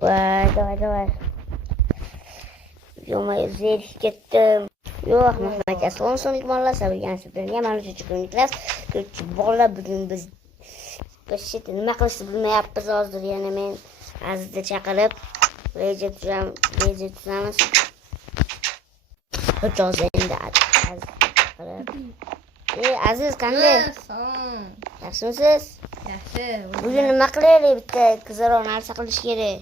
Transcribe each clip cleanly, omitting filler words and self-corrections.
Давай. Yo, zerikib ketdim. Yo'q, Mahmad Aslon so'nggi bolalar sabilgan mana shu kunliklar. Bola bugun biz nima qilishni bilmayapmiz hozir. Yana men Azizni chaqirib reja tuzamiz. Hujjoz endi Aziz. Aziz qanday? Salom. Yaxshimisiz? Yaxshi. Bugun nima qilaylik? Bitta qizarov narsa qilish kerak.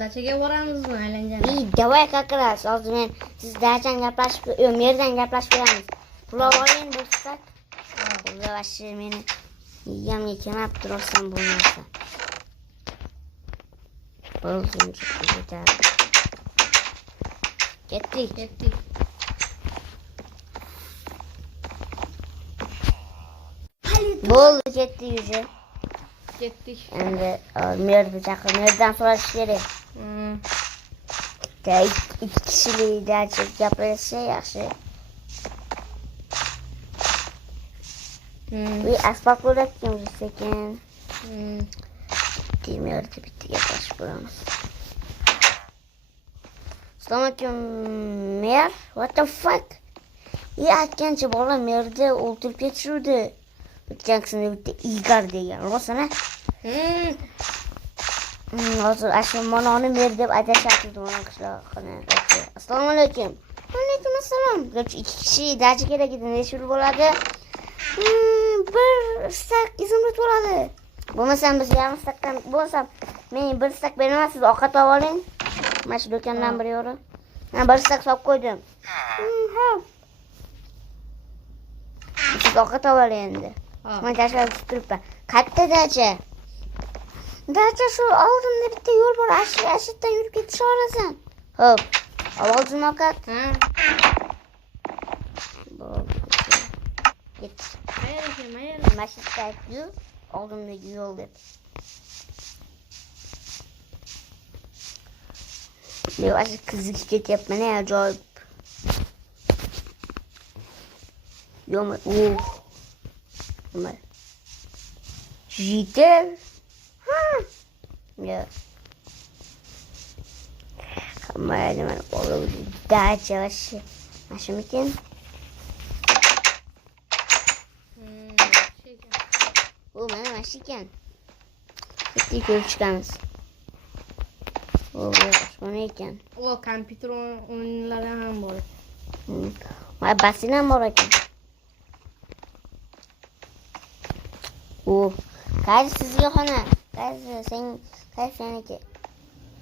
Dachaga boramizmi aylangan? Давай как раз. Hozir men siz dachadan gaplashib, merdan gaplashib beramiz. Pulov oling bo'lsak. Xudo vashi meni yeyamga kelib turibsan bu narsa. Bo'lsin ketadi. Ketdik. Bo'ldi, ketdik уже. Ketdik. Endi merdan so'rash kerak. Ikki kishilik dacha gaplashsa yaxshi. Asfalt bo'layotgan уже sekin. Merda bitta gaplashib ko'ramiz. Assalomu alaykum, mer. What the fuck? Aytgancha bola merda o'ltirib ketishuvdi. O'tgansini bitta Igor degan. Rostana? Hozir ashu mononi mer deb aytashyapti mana qishloqni. Assalomu alaykum. Alaykum assalom. Ikki kishi dacha kerak edi. Necha pul bo'ladi? Bir stak izimlik bo'ladi. Bo'lmasam biz yarim stakdan bo'lsam, men bir stak beraman, siz ovqat olib oling. Mana shu do'kondan 1 euro. Men bir stak solib qo'ydim. Ha. Siz ovqat olib oling endi. Men tashqarida turibman. Katta dacha. Dacha shu oldimda bitta yo'l bor, ashitdan yurib ketisha olasan. Xo'p. Oldin ovqat. Git. Mayr. Mashitda yur, oldimdagi yo'l deb. Lev ashi qiziqib ketyapman, ajoyib. Yo'q, nima? Jitel. Ya. Mayli, men olib dacha vashi. Mashimikin. Mana mashikan. Bitta ko'rib chiqamiz. Mana ekan. Kompyuter o'yinlari ham bor. Mana basseyn ham bor ekan. Qaysi sizga xona? Qaysi seniki?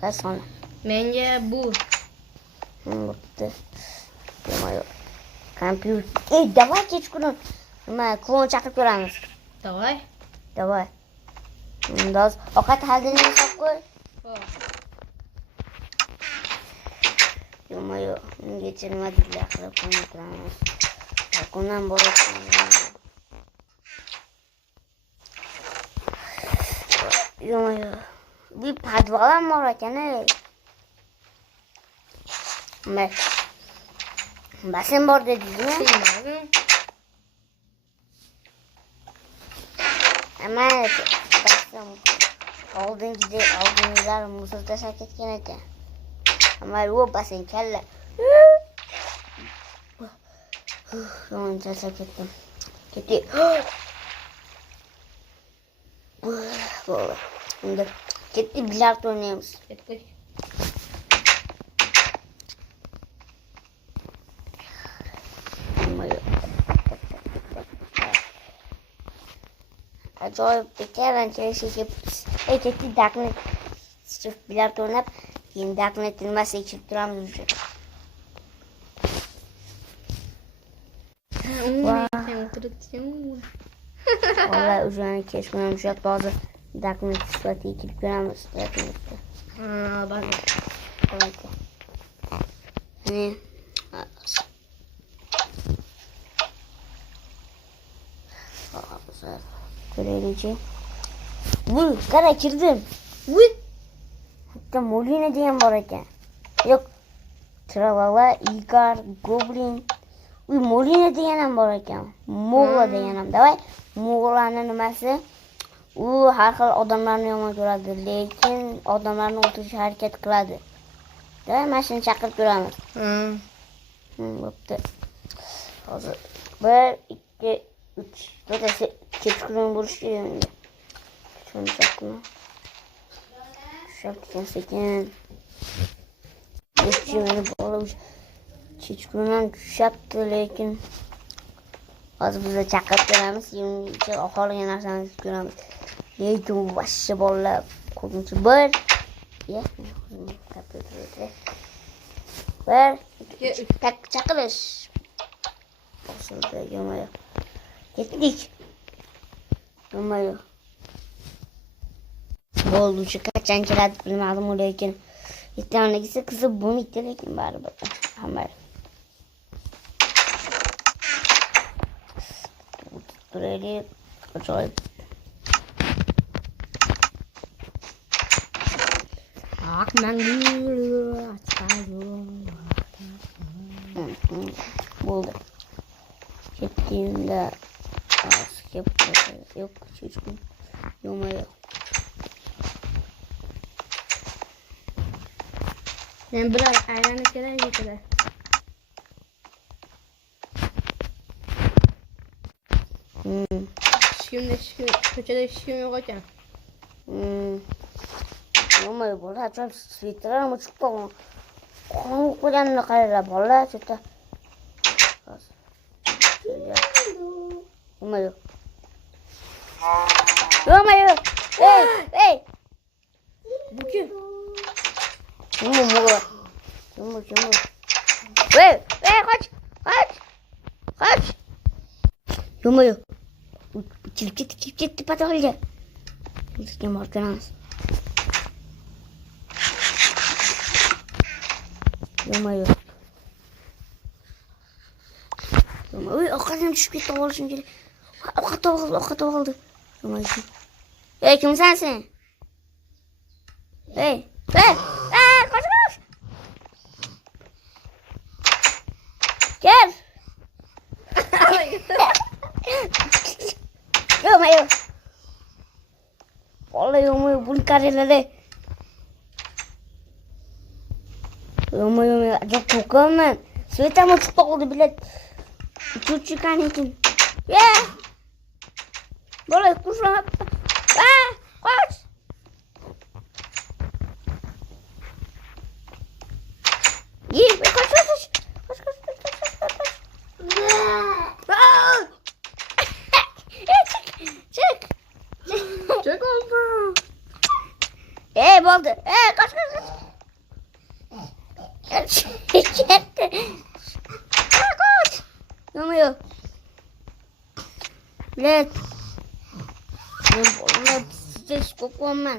Qaysi xona? Menga bu. Bo'pti. Yo'q. Kompyuter. Davay kechqurun. Nima, klon chaqirib ko'ramiz. Давай. Doz ovqat hadini solib qo'y. Yo'q. Ungacha nima deydilar qilib qo'yamiz. Balkondan borayotgan. Yo'q. Bu podval ham bor ekan-a. Basseyn bor dedingmi? Ama oldingilar musor tashlab ketgan ekan. Ama u basseyn kalla. Yomon tashlab ketdim. Ketdik. Bo'ldi. Endi ketdik, bilyard o'ynaymiz. Ketdik. Ajoyib bekeranchalik ketdik, dakni chiqib bilyard o'ynab, keyin dakni tilmasa ichib turamiz уже. Valla уже kechqurun shu yoqda hozir dakni sifatida ichib ko'ramiz. Ko'raylikchi. Qara kirdim. Hatta Molina degan bor ekan. Yo'q. Travala, Igor, Goblin. Molina degan ham bor ekan. Mo'g'la degan ham. Davay. Mo'g'lani nimasi? U har xil odamlarni yomon ko'radi, lekin odamlarni o'ldirishga harakat qiladi. Da, mashina chaqirib ko'ramiz. Bo'pti. Hozir 1 2 3 to'rtta kechqurun bo'lishi kerak. Shunchakmi? Sekin. Meni bola kechqurun tushyapti, lekin hozir biz chaqirib ko'ramiz, qolgan narsani ko'ramiz. Lekin vashcha bolalar qo'rqinchi. 1 chaqirish. Boshida yo'mayo. Ketdik. Yo'mayo. Bo'luvchi qachon keladi bilmadim, lekin yetamligisi qizib bo'lmaydi, lekin baribir hamma turaylik. Ajoyib. Bo'ldi. Ketdimda yo'q, chechkum. Yo'mayo. Ben biraz ayranı kadar götürür. Şimdi köşede şişkim yok hocam. Yo'mayo, bola çok svitrar mı çıktı mı? Ko'rganini qaranglar, bola chota. Yo'mayo. Yo'mayo. Hey. Bu kim? Yo'mayo. Hey, kaç. Yo'mayo. Kilip gitti patolga. Kim organamiz. Yo'mayo. Oy, ovqatim tushib ketdi, olishim kerak. Ovqat oldi. Yo'mayo. Ey, kimsan sen? Hey, qoch. Gel. Yo'mayo. Vallahi yo'mayo, bunu qaranglar. Yo'mayo, ajab qo'rqaman. Svetam o'chib qoldi, bilet. Cho'chikan ekan. Bola qo'shilib. Qoch. Qoch. Çok oldu. Bo'ldi. Qoch. Ketdi. Qoch. Yo'mayo. Bilet. Men bolalar siz qo'rqaman.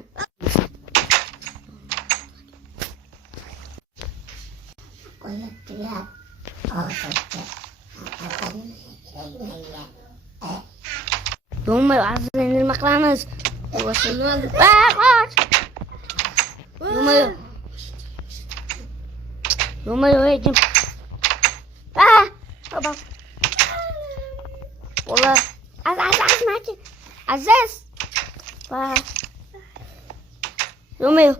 Yo'mayo, azizlar nima qilamiz? Qoch. Yo'mayo, kim? Baba. Bola. Aziz. Yo'mayo.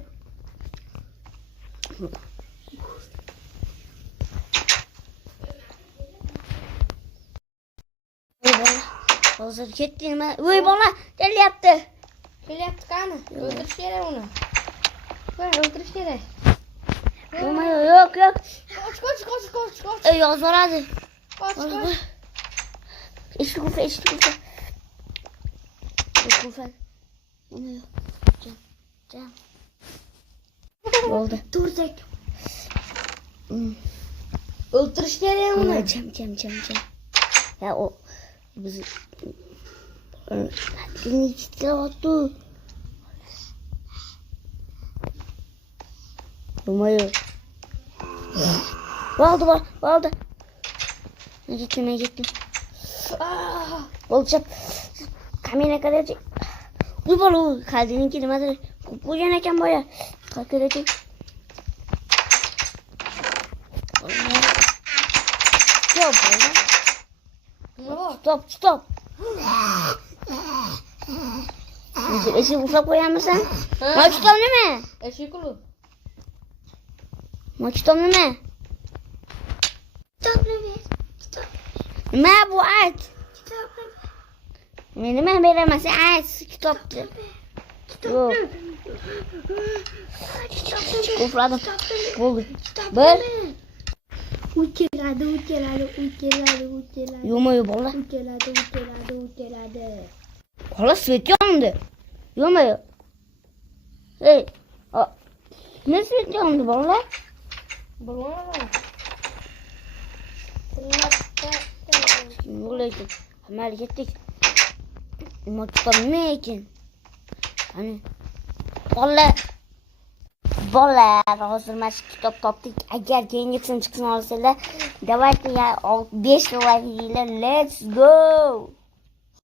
Hozir ketdingmi? Voy bola, kelyapti. Kelyapti qani? O'ldirish kerak uni. O'ldirish kerak. Yo'mayo, yo'q. Qoch. Yozib oladi. Qoch. Eshik qulfa. Yo'mayo. Jam. Bo'ldi. Tursak. O'ldirish kerak uni. Jam. Ya o biz ini titriyotu. Yo'mayo. Bo'ldi. Men ketdim. Bo'ldi. Kamera qaraychi. Bu bola xaziniki nimadir qo'ygan ekan boya. Qaraychi. Stop. Eshik ushlab qo'yamisan? Ha? Mana kitob nima? Eshik qulf. Mana kitob nima? Kitobni ber. Kitob. Nima bu ayt? Kitobni ber. Men nima beraman? Sen ayt kitobni. Yo'q. Qulfladim. Bo'ldi. Bir. Ukeladi. Yo'qmi bola? Ukeladi. Bola svet yondi. Yo'qmi? Ey. Ne svet yondi bola? Bilmadim. Yo'q lekin. Hammaga ketdik. Nima kitob nima ekan? Qani. Bolalar, hozir mana shu kitob topdik. Agar keyingi chiqishini olsanglar, давайте ya 5 like, let's go.